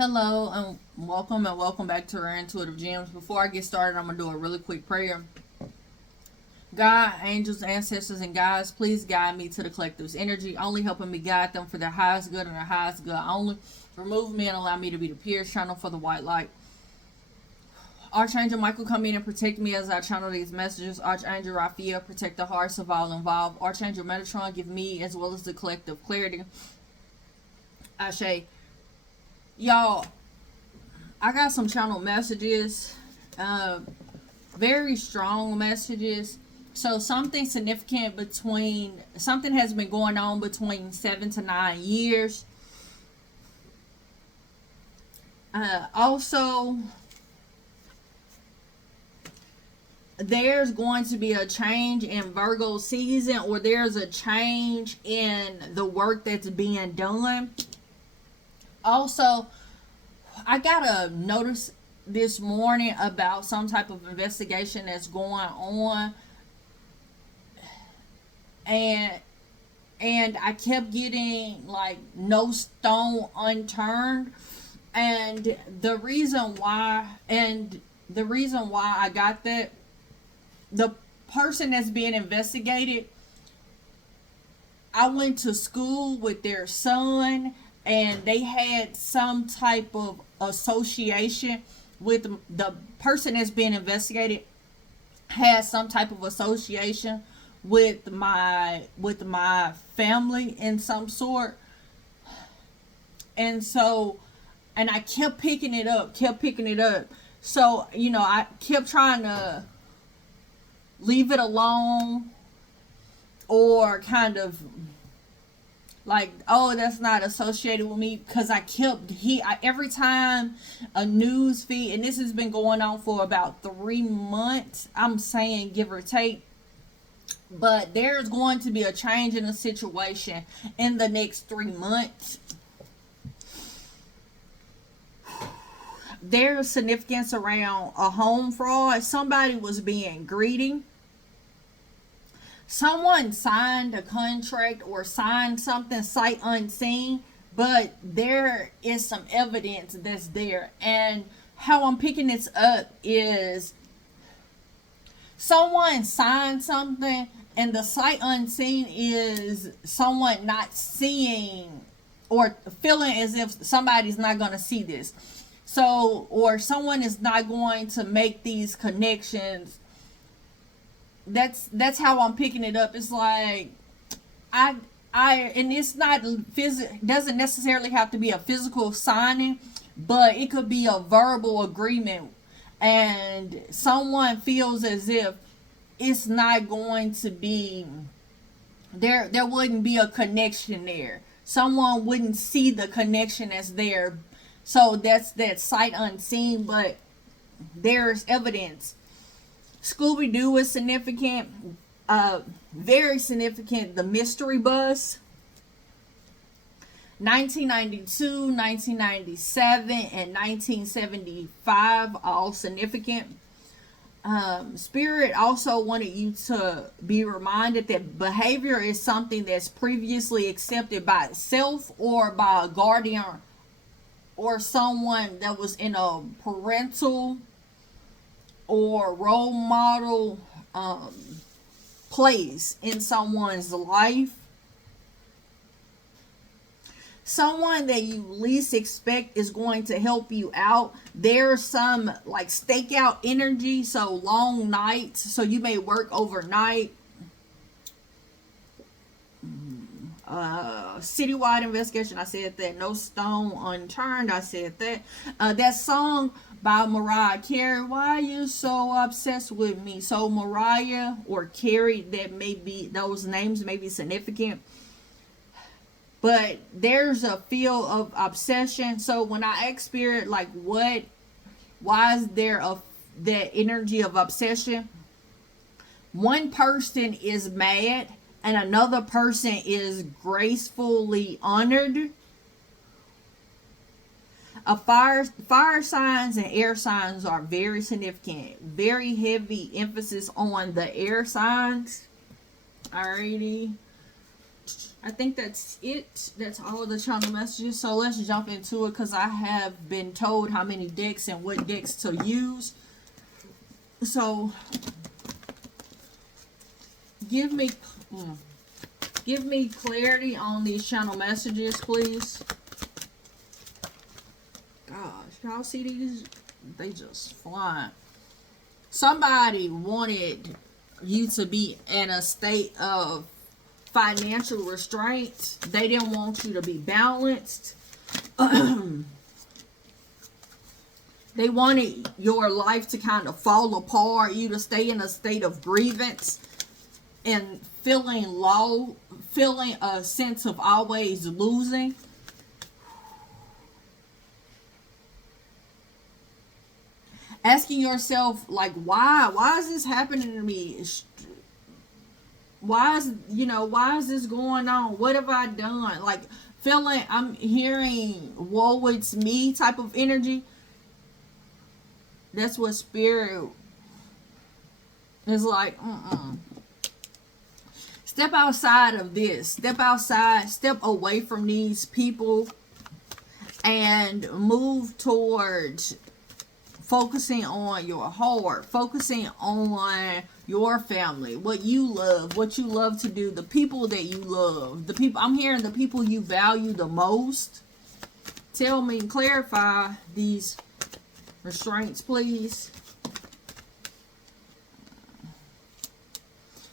Hello and welcome back to our Intuitive Gems. Before I get started, I'm going to do a really quick prayer. God, angels, ancestors, and guides, please guide me to the collective's energy, only helping me guide them for their highest good and their highest good only. Remove me and allow me to be the pierced channel for the white light. Archangel Michael, come in and protect me as I channel these messages. Archangel Raphael, protect the hearts of all involved. Archangel Metatron, give me as well as the collective clarity. Ashe. Y'all, I got some channel messages, very strong messages. So something significant something has been going on between 7 to 9 years. Also, there's going to be a change in Virgo season, or there's a change in the work that's being done. Also, I got a notice this morning about some type of investigation that's going on, and I kept getting like no stone unturned, and the reason why I got that, the person that's being investigated, I went to school with their son, and they had some type of association with the person that's being investigated, has some type of association with my family in some sort. And so, and I kept picking it up. So, I kept trying to leave it alone, or kind of like, oh, that's not associated with me, because every time a news feed, and this has been going on for about 3 months, I'm saying give or take, but there's going to be a change in the situation in the next 3 months. There's significance around a home fraud. Somebody was being greedy. Someone signed a contract or signed something sight unseen, but there is some evidence that's there. And how I'm picking this up is someone signed something, and the sight unseen is someone not seeing or feeling as if somebody's not going to see this. So, or someone is not going to make these connections. That's how I'm picking it up. It's like and it's not doesn't necessarily have to be a physical signing, but it could be a verbal agreement, and someone feels as if it's not going to be there wouldn't be a connection there. Someone wouldn't see the connection that's there. So that's that sight unseen, but there's evidence. Scooby-Doo is significant, very significant. The mystery bus, 1992, 1997, and 1975, all significant. Spirit also wanted you to be reminded that behavior is something that's previously accepted by itself or by a guardian or someone that was in a parental or role model place in someone's life. Someone that you least expect is going to help you out. There's some like stakeout energy, so long nights, so you may work overnight. Citywide investigation, I said that. No stone unturned, I said that. That song by Mariah Carey, Why You So Obsessed With Me? So Mariah or Carey, those names may be significant, but there's a feel of obsession. So when I ask Spirit, like, why is there that energy of obsession? One person is mad and another person is gracefully honored. Fire signs and air signs are very significant. Very heavy emphasis on the air signs. Alrighty. I think that's it. That's all the channel messages. So let's jump into it because I have been told how many decks and what decks to use. So give me clarity on these channel messages, please. Gosh, y'all see these? They just flying. Somebody wanted you to be in a state of financial restraint. They didn't want you to be balanced. They wanted your life to kind of fall apart, you to stay in a state of grievance and feeling low, feeling a sense of always losing. Asking yourself, like, why is this happening to me? Why is this going on? What have I done? Like, feeling, I'm hearing woe it's me type of energy. That's what spirit is like. Step outside of this. Step outside. Step away from these people and move towards focusing on your heart, focusing on your family, what you love to do, the people that you love, the people, I'm hearing the people you value the most. Tell me, clarify these restraints, please.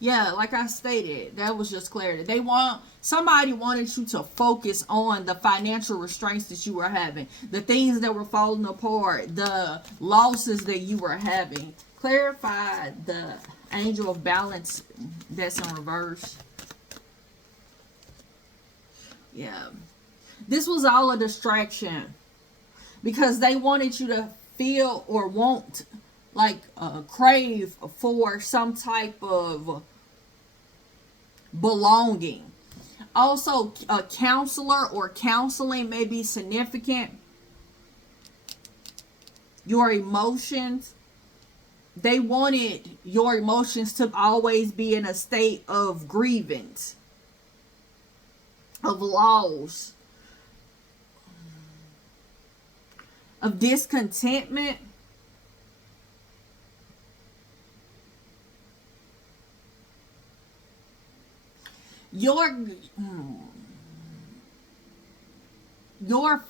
Yeah, like I stated, that was just clarity. Somebody wanted you to focus on the financial restraints that you were having, the things that were falling apart, the losses that you were having. Clarify the angel of balance that's in reverse. Yeah. This was all a distraction because they wanted you to feel or want, like, crave for some type of belonging. Also, a counselor or counseling may be significant. Your emotions. They wanted your emotions to always be in a state of grievance, of loss, of discontentment. Your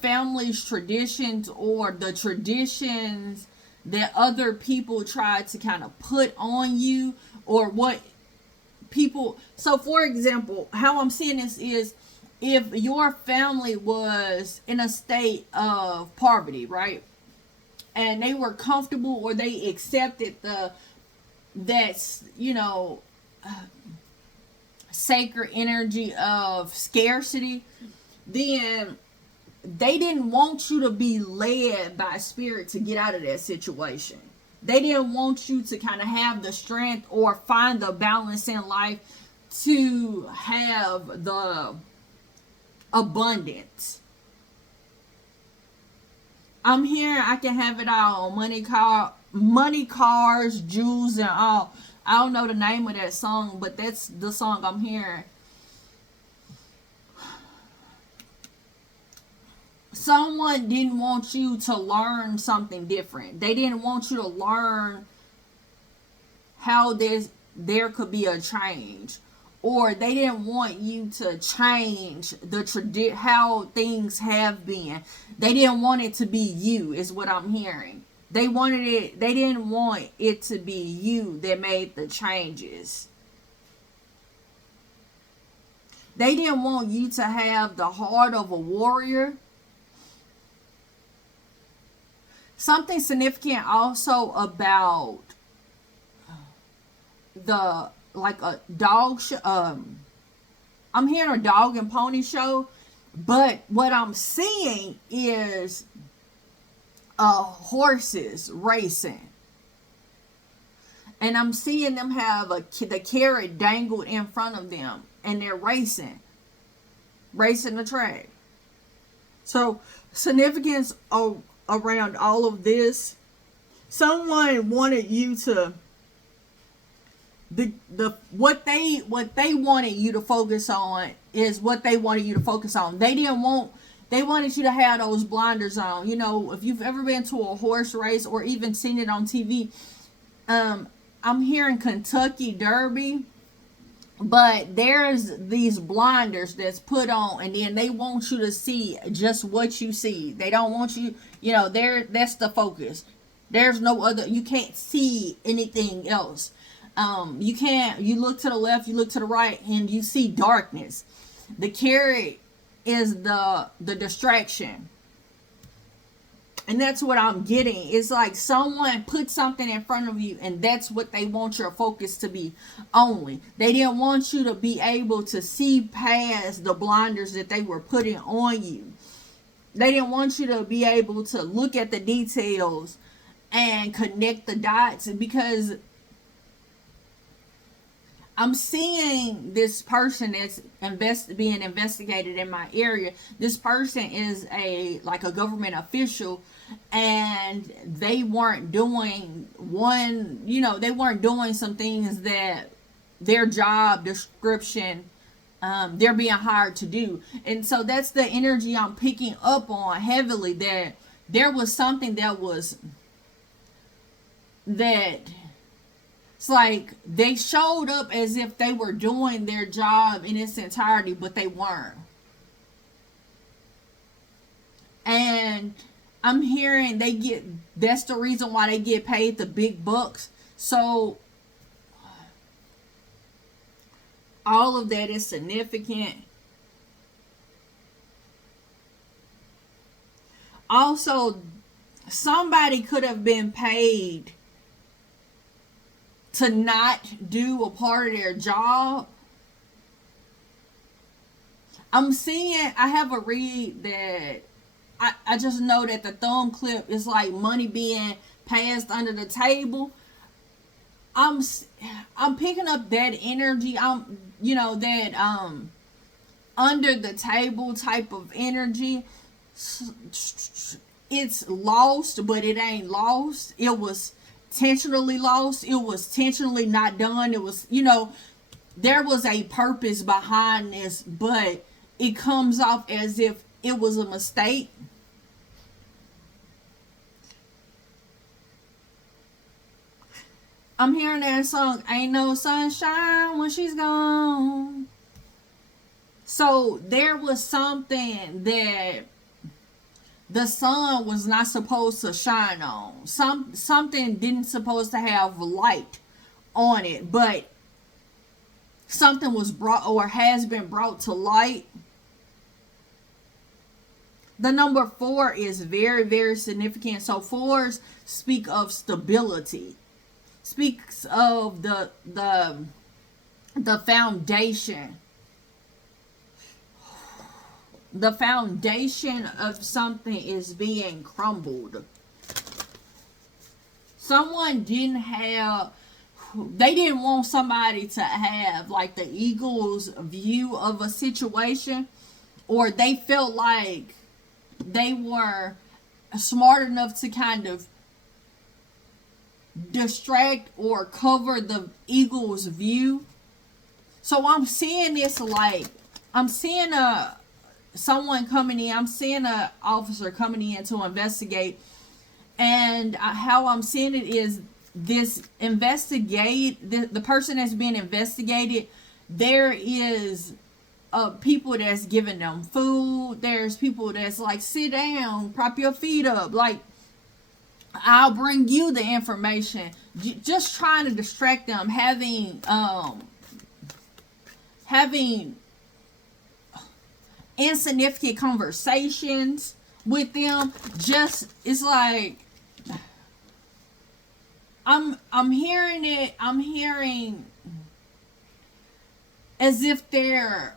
family's traditions or the traditions that other people try to kind of put on you, or what people, so for example, how I'm seeing this is, if your family was in a state of poverty, right, and they were comfortable or they accepted that's sacred energy of scarcity, then they didn't want you to be led by spirit to get out of that situation. They didn't want you to kind of have the strength or find the balance in life to have the abundance. I'm here, I can have it all. Money, cars, jewels, and all. I don't know the name of that song, but that's the song I'm hearing. Someone didn't want you to learn something different. They didn't want you to learn how there could be a change, or they didn't want you to change how things have been. They didn't want it to be you, is what I'm hearing. They didn't want it to be you that made the changes. They didn't want you to have the heart of a warrior. Something significant also about like a dog show. I'm hearing a dog and pony show, but what I'm seeing is horses racing, and I'm seeing them have the carrot dangled in front of them, and they're racing the track. So significance around all of this. Someone wanted you to the what they wanted you to focus on is what they wanted you to focus on. They wanted you to have those blinders on. You know, if you've ever been to a horse race or even seen it on TV, I'm hearing Kentucky Derby, but there's these blinders that's put on, and then they want you to see just what you see. They don't want you, you know, that's the focus. There's no other, you can't see anything else. You look to the left, you look to the right, and you see darkness. The carrot is the distraction. And that's what I'm getting. It's like someone put something in front of you, and that's what they want your focus to be only. They didn't want you to be able to see past the blinders that they were putting on you. They didn't want you to be able to look at the details and connect the dots, because I'm seeing this person that's being investigated in my area. This person is a government official, and they weren't doing they weren't doing some things that their job description they're being hired to do. And so that's the energy I'm picking up on heavily, that there was something that it's like they showed up as if they were doing their job in its entirety, but they weren't. And I'm hearing that's the reason why they get paid the big bucks. So all of that is significant. Also, somebody could have been paid to not do a part of their job. I have a read that I just know that the thumb clip is like money being passed under the table. I'm picking up that energy. That under the table type of energy. It's lost, but it ain't lost. It was intentionally lost. It was intentionally not done. It was, there was a purpose behind this, but it comes off as if it was a mistake. I'm hearing that song, Ain't No Sunshine When She's Gone. So there was something that the sun was not supposed to shine on. Something didn't supposed to have light on it, but something was brought or has been brought to light. The number 4 is very, very significant. So 4s speak of stability. Speaks of the foundation. The foundation of something is being crumbled. Someone they didn't want somebody to have like the eagle's view of a situation, or they felt like they were smart enough to kind of distract or cover the eagle's view. So I'm seeing this I'm seeing someone coming in. I'm seeing an officer coming in to investigate, and how I'm seeing it is the person that's being investigated, there is people that's giving them food. There's people that's like, sit down, prop your feet up, like, I'll bring you the information. Just trying to distract them, having insignificant conversations with them. Just, it's like, I'm hearing it. I'm hearing as if they're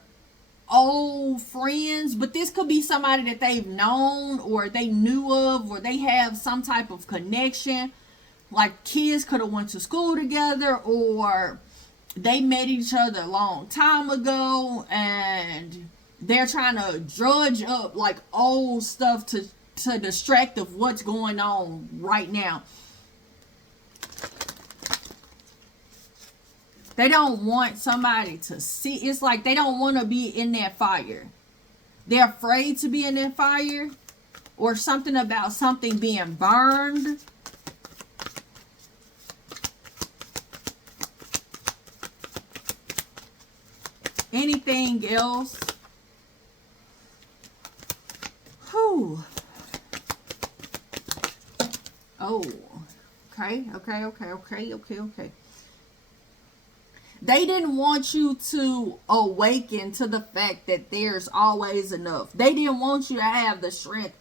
old friends, but this could be somebody that they've known or they knew of, or they have some type of connection. Like kids could have went to school together, or they met each other a long time ago, and they're trying to drudge up like old stuff to distract of what's going on right now. They don't want somebody to see. It's like they don't want to be in that fire. They're afraid to be in that fire, or something about something being burned. Anything else? Whew. Oh, okay. They didn't want you to awaken to the fact that there's always enough. They didn't want you to have the strength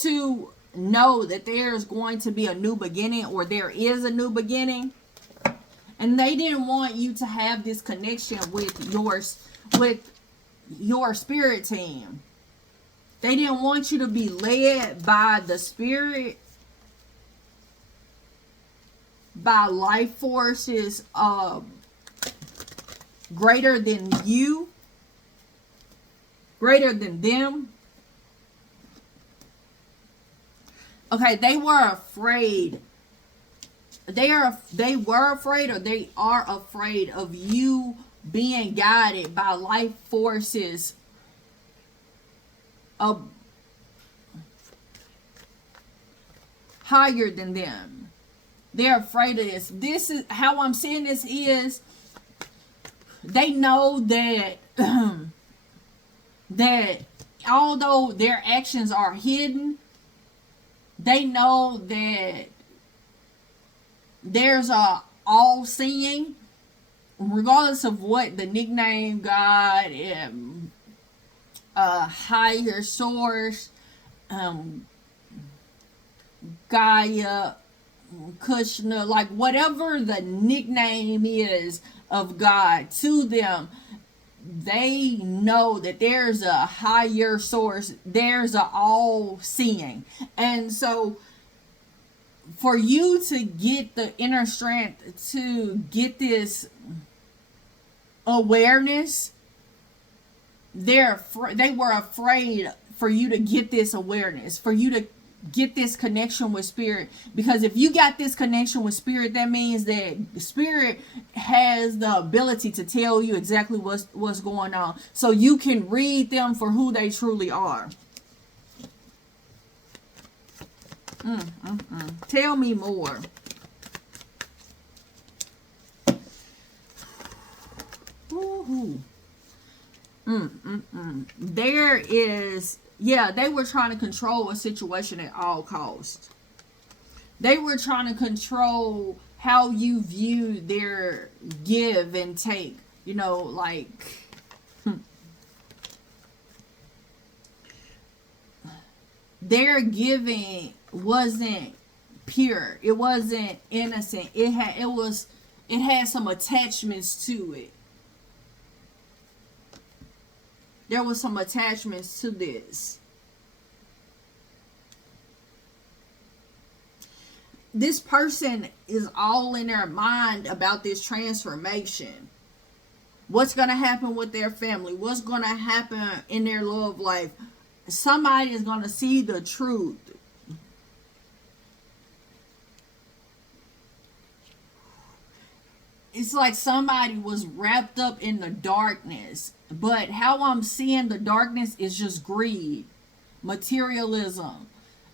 to know that there's going to be a new beginning, or there is a new beginning. And they didn't want you to have this connection with your spirit team. They didn't want you to be led by the spirit, by life forces greater than you, greater than them. Okay, they were afraid. They were afraid, or they are afraid of you being guided by life forces higher than them. They're afraid of this. This is how I'm seeing this is they know that that although their actions are hidden, they know that there's a all-seeing, regardless of what the nickname God, higher source, Gaia, Kushner, like whatever the nickname is of God to them, they know that there's a higher source, there's a all-seeing. And so for you to get the inner strength to get this awareness, they were afraid for you to get this awareness, for you to get this connection with spirit. Because if you got this connection with spirit, that means that spirit has the ability to tell you exactly what's going on, so you can read them for who they truly are. Tell me more. Ooh. There is, yeah, they were trying to control a situation at all costs. They were trying to control how you view their give and take. You know, like their giving wasn't pure. It wasn't innocent. It had some attachments to it. There was some attachments to this. This person is all in their mind about this transformation. What's going to happen with their family? What's going to happen in their love life? Somebody is going to see the truth. It's like somebody was wrapped up in the darkness. But how I'm seeing the darkness is just greed, materialism,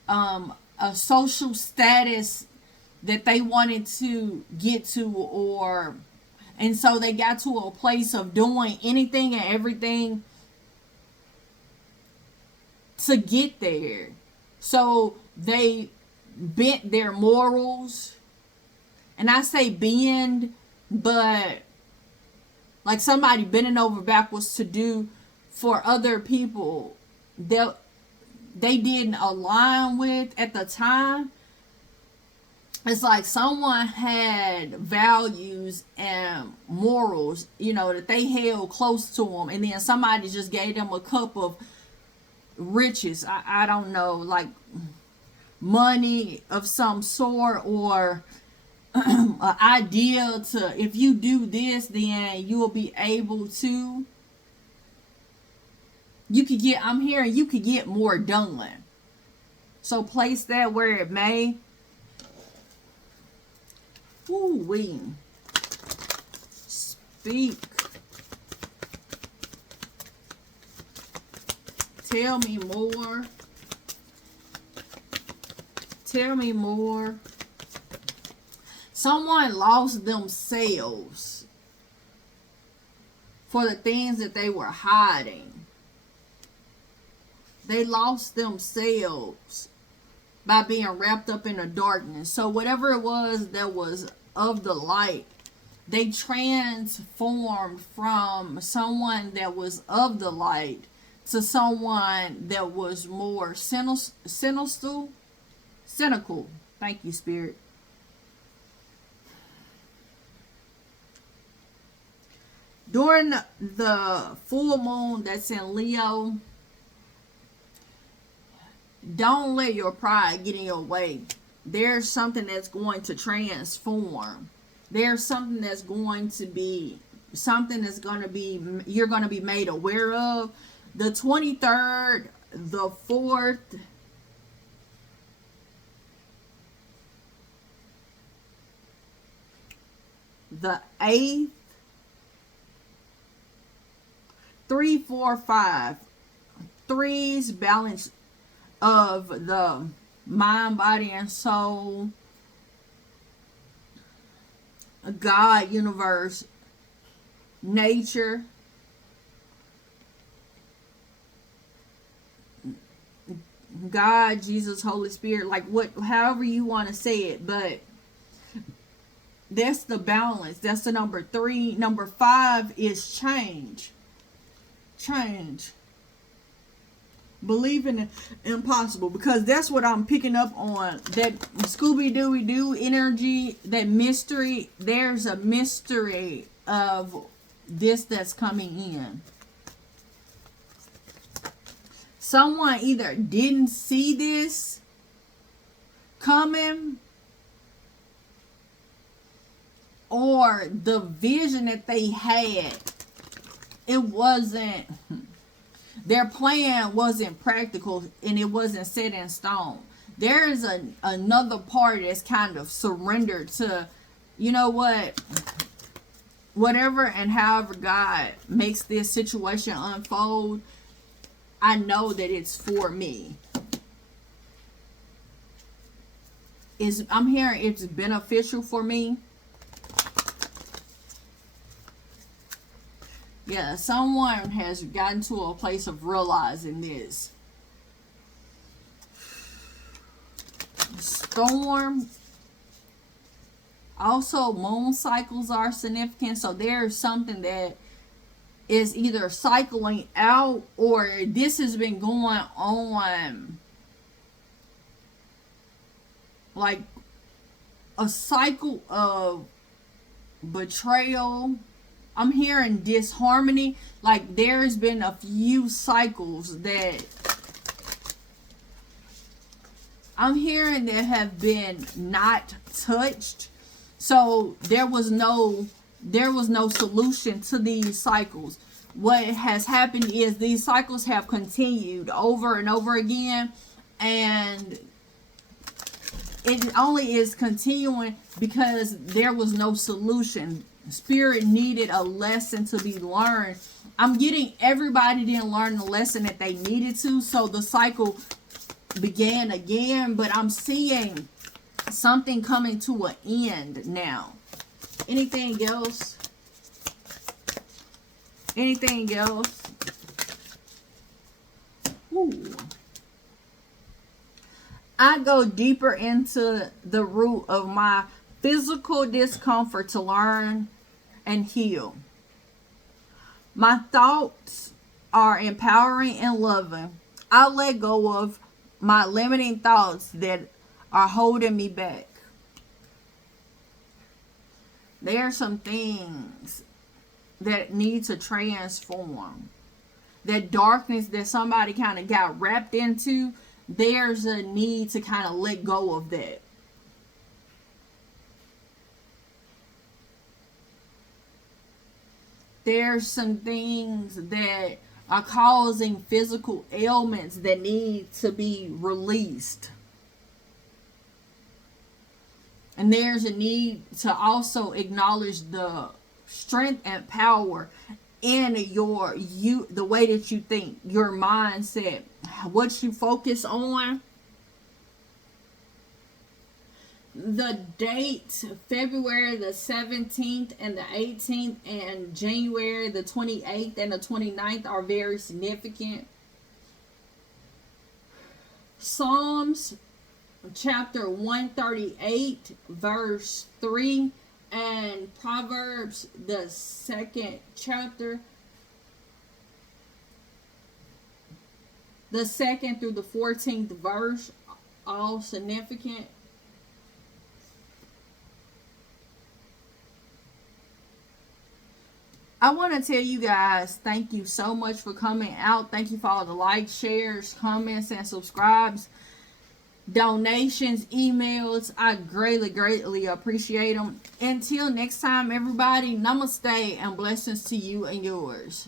a social status that they wanted to get to, and so they got to a place of doing anything and everything to get there. So they bent their morals, and I say bend, but like somebody bending over backwards to do for other people that they didn't align with at the time. It's like someone had values and morals, you know, that they held close to them, and then somebody just gave them a cup of riches. I don't know, like money of some sort, or an idea to, if you do this, then you will be able to, you could get, I'm hearing you could get more done. So place that where it may. Ooh wee. speak. Tell me more. Tell me more. Someone lost themselves for the things that they were hiding. They lost themselves by being wrapped up in the darkness. So whatever it was that was of the light, they transformed from someone that was of the light to someone that was more cynical. Thank you, Spirit. During the full moon that's in Leo, don't let your pride get in your way. There's something that's going to transform. There's something that's going to be, you're going to be made aware of. The 23rd, the 4th, the 8th, 3, 4, 5. Threes balance of the mind, body, and soul. God, universe, nature. God, Jesus, Holy Spirit, like however you want to say it, but that's the balance. That's the number 3. Number 5 is change. Change. Believe in the impossible, because that's what I'm picking up on. That Scooby-Doo energy, that mystery. There's a mystery of this that's coming in. Someone either didn't see this coming, or the vision that they had, it wasn't, their plan wasn't practical and it wasn't set in stone. There is another party that's kind of surrendered to, you know what, whatever and however God makes this situation unfold, I know that it's for me. I'm hearing it's beneficial for me. Yeah, someone has gotten to a place of realizing this. Storm. Also, moon cycles are significant. So there's something that is either cycling out, or this has been going on like a cycle of betrayal. I'm hearing disharmony. Like there's been a few cycles that I'm hearing that have been not touched. So there was no solution to these cycles. What has happened is these cycles have continued over and over again, and it only is continuing because there was no solution. Spirit needed a lesson to be learned. I'm getting everybody didn't learn the lesson that they needed to, so the cycle began again, but I'm seeing something coming to an end now. Anything else? Anything else? Ooh. I go deeper into the root of my physical discomfort to learn and heal. My thoughts are empowering and loving. I let go of my limiting thoughts that are holding me back. There are some things that need to transform. That darkness that somebody kind of got wrapped into, there's a need to kind of let go of that. There's some things that are causing physical ailments that need to be released. And there's a need to also acknowledge the strength and power in the way that you think, your mindset, what you focus on. The dates, February the 17th and the 18th, and January the 28th and the 29th, are very significant. Psalms chapter 138 verse 3, and Proverbs the 2nd chapter, the 2nd through the 14th verse, all significant. I want to tell you guys, thank you so much for coming out. Thank you for all the likes, shares, comments, and subscribes, donations, emails. I greatly appreciate them. Until next time, everybody, namaste and blessings to you and yours.